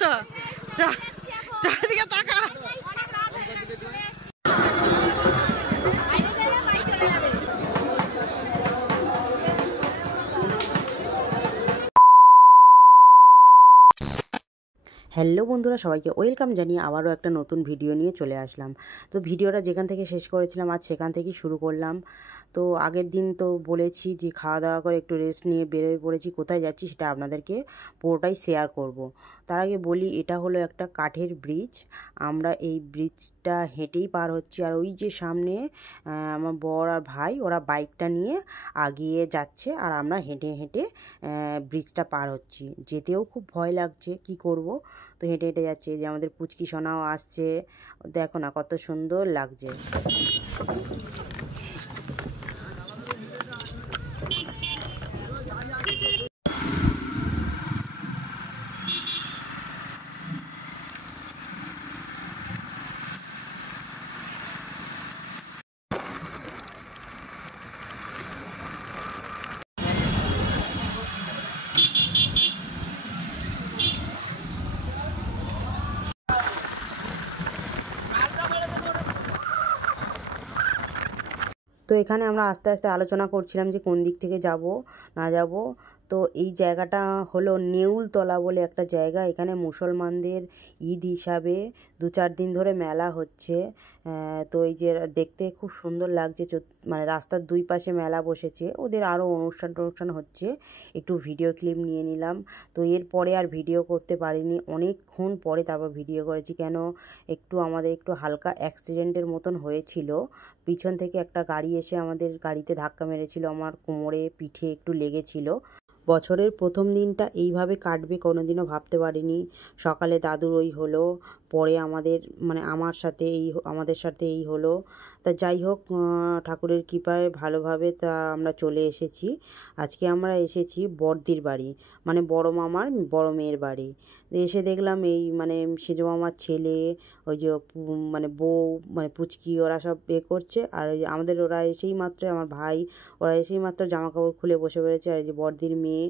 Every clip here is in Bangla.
চ চারিদিকে তাকা। হ্যালো বন্ধুরা, সবাইকে ওয়েলকাম জানিয়ে আবারও একটা নতুন ভিডিও নিয়ে চলে আসলাম। তো ভিডিওটা যেখান থেকে শেষ করেছিলাম আজ সেখান থেকেই শুরু করলাম। তো আগের দিন তো বলেছি যে খাওয়া দাওয়া করে একটু রেস্ট নিয়ে বেরোয় পড়েছি, কোথায় যাচ্ছি সেটা আপনাদেরকে পুরোটাই শেয়ার করব। তার আগে বলি, এটা হলো একটা কাঠের ব্রিজ। আমরা এই ব্রিজটা হেঁটেই পার হচ্ছি। আর ওই যে সামনে আমার বর আর ভাই ওরা বাইকটা নিয়ে আগিয়ে যাচ্ছে আর আমরা হেঁটে হেঁটে ব্রিজটা পার হচ্ছি। যেতেও খুব ভয় লাগছে, কি করব, তো হেঁটে হেঁটে যাচ্ছে। যে আমাদের পুচকি সোনাও আসছে, দেখো না কত সুন্দর লাগছে। তো এখানে আমরা আস্তে আস্তে আলোচনা করছিলাম যে কোন দিক থেকে যাব না যাব। তো এই জায়গাটা হলো নেউলতলা বলে একটা জায়গা। এখানে মুসলমানদের ঈদ হিসাবে 2-4 দিন ধরে মেলা হচ্ছে। তো এই যে দেখতে খুব সুন্দর লাগছে, মানে রাস্তার দুই পাশে মেলা বসেছে, ওদের আরও অনুষ্ঠান হচ্ছে। একটু ভিডিও ক্লিপ নিয়ে নিলাম। তো এরপরে আর ভিডিও করতে পারিনি, অনেকক্ষণ পরে তারপর ভিডিও করেছি। কেন, আমাদের একটু হালকা অ্যাক্সিডেন্টের মতন হয়েছিল। পিছন থেকে একটা গাড়ি এসে আমাদের গাড়িতে ধাক্কা মেরেছিল, আমার কোমরে পিঠে একটু লেগেছিল। বছরের প্রথম দিনটা এইভাবে কাটবে কোনোদিনও ভাবতে পারিনি। সকালে দাদুর ওই হলো, পরে আমাদের সাথে এই হলো। তা যাই হোক, ঠাকুরের কৃপায় ভালোভাবে তা আমরা চলে এসেছি। আজকে আমরা এসেছি বড়দির বাড়ি, মানে বড় মামার বড় মেয়ের বাড়ি। এসে দেখলাম এই সেজো মামার ছেলে, ওই যে বউ, পুচকি, ওরা সব করছে। আর ওই আমাদের ওরা এসেই মাত্র, আমার ভাই ওরা এসেই মাত্র জামা কাপড় খুলে বসে পড়েছে। আর এই যে বড়দির মেয়ে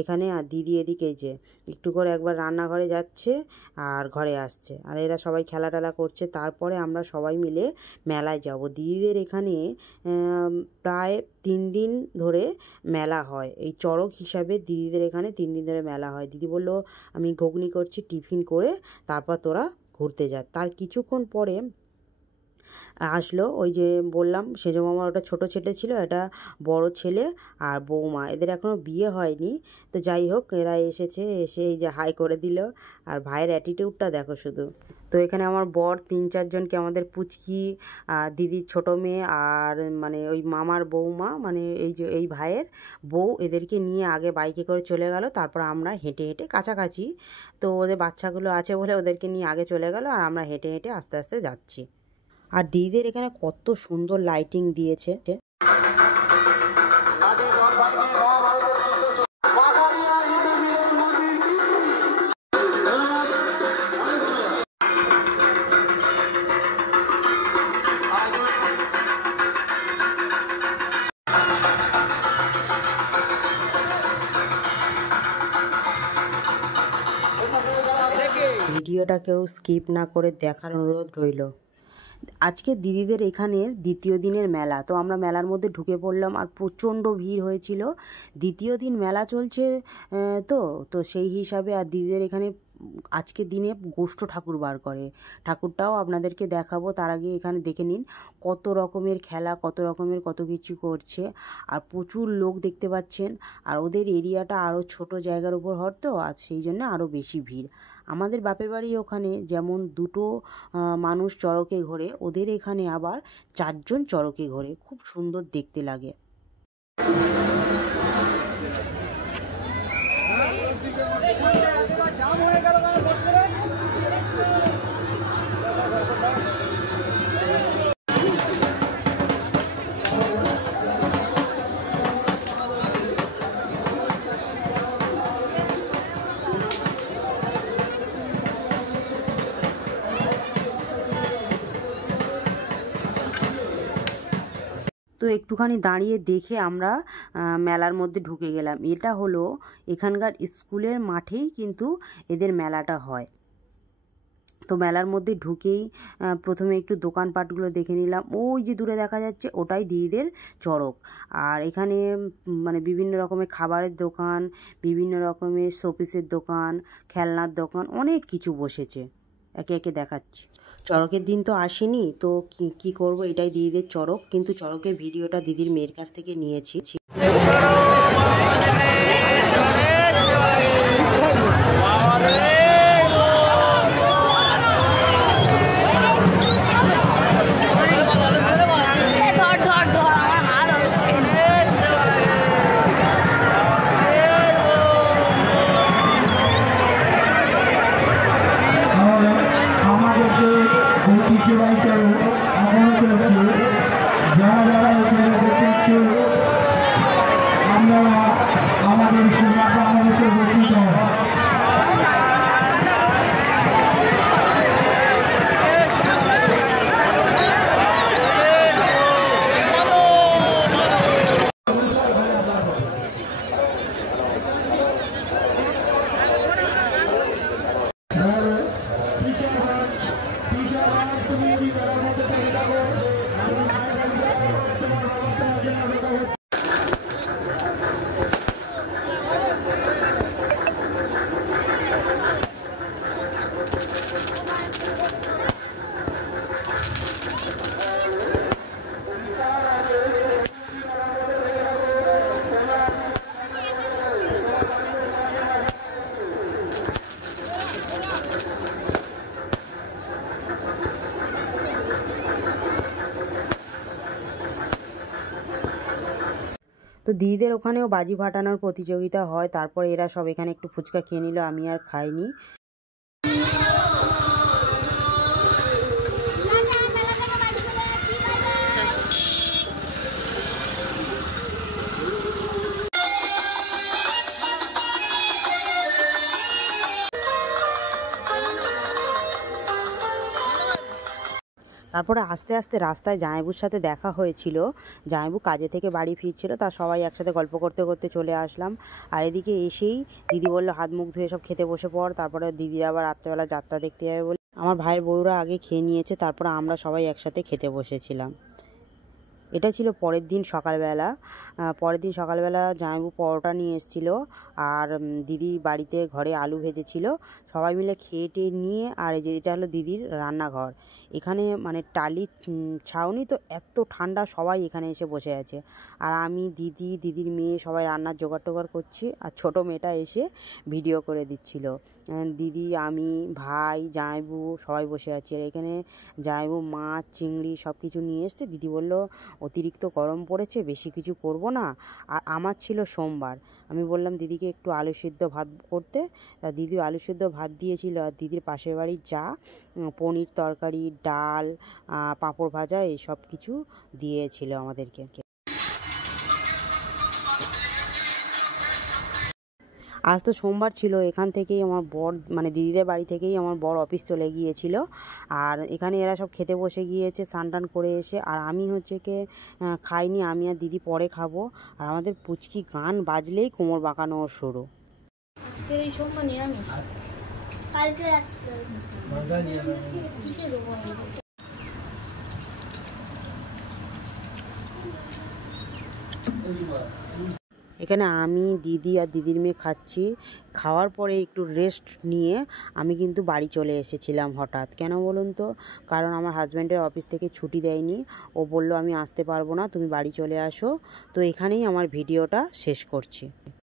এখানে, আর দিদি এদিকে যে একটু করে একবার রান্নাঘরে যাচ্ছে আর ঘরে আসছে। আর এরা সবাই খেলা টেলা করছে। তারপরে আমরা সবাই মিলে মেলায় যাব। দিদিদের এখানে প্রায় 3 দিন ধরে মেলা হয়। এই চড়ক হিসাবে দিদিদের এখানে 3 দিন ধরে মেলা হয়। দিদি বলল, আমি ঘুগনি করছি, টিফিন করে তারপর তোরা ঘুরতে যা। তার কিছুক্ষণ পরে আসলো ওই যে বললাম সেজো মামার ওটা ছোটো ছেলে ছিল, এটা বড় ছেলে আর বৌমা, এদের এখনও বিয়ে হয়নি। তো যাই হোক, এরা এসে এই যে হাই করে দিল। আর ভাইয়ের অ্যাটিটিউডটা দেখো শুধু। তো এখানে আমার বর 3-4 জনকে, আমাদের পুচকি, দিদির ছোটো মেয়ে আর ওই মামার বৌমা, এই ভাইয়ের বউ, এদেরকে নিয়ে আগে বাইকে করে চলে গেল। তারপর আমরা হেঁটে হেঁটে কাছাকাছি, তো ওদের বাচ্চাগুলো আছে বলে ওদেরকে নিয়ে আগে চলে গেল। আর আমরা হেঁটে হেঁটে আস্তে আস্তে যাচ্ছি। আর দিদিদের এখানে কত সুন্দর লাইটিং দিয়েছে। ভিডিওটা কেউ স্কিপ না করে দেখার অনুরোধ রইল। আজকে দিদিদের এখানের দ্বিতীয় দিনের মেলা। তো আমরা মেলার মধ্যে ঢুকে পড়লাম আর প্রচণ্ড ভিড় হয়েছিল। দ্বিতীয় দিন মেলা চলছে, তো সেই হিসাবে। আর দিদিদের এখানে আজকের দিনে গোষ্ঠ ঠাকুর বার করে, ঠাকুরটাও আপনাদেরকে দেখাবো। তার আগে এখানে দেখে নিন কত রকমের খেলা, কত কিছু করছে। আর প্রচুর লোক দেখতে পাচ্ছেন। আর ওদের এরিয়াটা আরও ছোট জায়গার উপর হওয়ার, তো আর সেই জন্য আরও বেশি ভিড়। আমাদের বাপের বাড়ি ওখানে যেমন 2 মানুষ চড়কে ঘোরে, ওদের এখানে আবার 4 জন চড়কে ঘোরে, খুব সুন্দর দেখতে লাগে। তো একটুখানি দাঁড়িয়ে দেখে আমরা মেলার মধ্যে ঢুকে গেলাম। এটা হলো এখানকার স্কুলের মাঠেই কিন্তু এদের মেলাটা হয়। তো মেলার মধ্যে ঢুকেই প্রথমে একটু দোকানপাটগুলো দেখে নিলাম। ওই যে দূরে দেখা যাচ্ছে ওটাই দিদিদের চড়ক। আর এখানে মানে বিভিন্ন রকমের খাবারের দোকান, বিভিন্ন রকমের শোপিসের দোকান, খেলনার দোকান, অনেক কিছু বসেছে। একে একে দেখাচ্ছি। চড়কের দিন তো আসেনি, তো কি করব, এটাই দিদিদের চড়ক। কিন্তু চড়কের ভিডিওটা দিদির মেয়ের কাছ থেকে নিয়েছি। তো দিদিদের ওখানেও বাজি ফাটানোর প্রতিযোগিতা হয়। তারপরে এরা সব এখানে একটু ফুচকা খেয়ে নিল, আমি আর খাইনি। তারপরে আস্তে আস্তে রাস্তায় জামাইবুর সাথে দেখা হয়েছিল। জামাইবু কাজে থেকে বাড়ি ফিরছিল, তা সবাই একসাথে গল্প করতে করতে চলে আসলাম। আর এদিকে এসেই দিদি বললো হাত মুখ ধুয়ে সব খেতে বসে পড়। তারপরে দিদির আবার রাত্রেবেলা যাত্রা দেখতে যাবে বলে আমার ভাইয়ের বউরা আগে খেয়ে নিয়েছে, তারপরে আমরা সবাই একসাথে খেতে বসেছিলাম। এটা ছিল পরের দিন সকালবেলা। জামাইবু পরোটা নিয়ে এসেছিলো, আর দিদি বাড়িতে ঘরে আলু ভেজেছিল। সবাই মিলে খেয়ে টেয়ে নিয়ে, আর এই যে এটা হলো দিদির রান্নাঘর। এখানে মানে টালির ছাউনি, তো এত ঠান্ডা, সবাই এখানে এসে বসে আছে। আর আমি, দিদির মেয়ে সবাই রান্নার জোগাড় টোগাড় করছি, আর ছোটো মেয়েটা এসে ভিডিও করে দিচ্ছিল। দিদি, আমি, ভাই, জামাইবু সবাই বসে আছি। আর এখানে জামাইবু মাছ, চিংড়ি সব কিছু নিয়ে এসছে। দিদি বলল অতিরিক্ত গরম পড়েছে, বেশি কিছু করব না। আর আমার ছিল সোমবার, আমি বললাম দিদিকে একটু আলু সিদ্ধ ভাত করতে। দিদি আলু সিদ্ধ ভাত দিয়েছিল, আর দিদির পাশের বাড়ির যা পনির তরকারি, ডাল, পাঁপড় ভাজা এই সব কিছু দিয়েছিল আমাদেরকে। আজ তো সোমবার ছিল, এখান থেকেই আমার বর মানে দিদিদের বাড়ি থেকেই আমার বর অফিস চলে গিয়েছিল। আর এখানে এরা সব খেতে বসে গিয়েছে স্নান টান করে এসে। আর আমি খাইনি, আমি আর দিদি পরে খাবো। আর আমাদের পুচকি গান বাজলেই কোমর বাঁকানো শুরু। এখানে আমি, দিদি আর দিদির মেয়ে খাচ্ছি। খাওয়ার পরে একটু রেস্ট নিয়ে আমি কিন্তু বাড়ি চলে এসেছিলাম হঠাৎ। কেন বলুন তো? কারণ আমার হাজব্যান্ডের অফিস থেকে ছুটি দেয়নি। ও বলল আমি আসতে পারবো না, তুমি বাড়ি চলে আসো। তো এখানেই আমার ভিডিওটা শেষ করছি।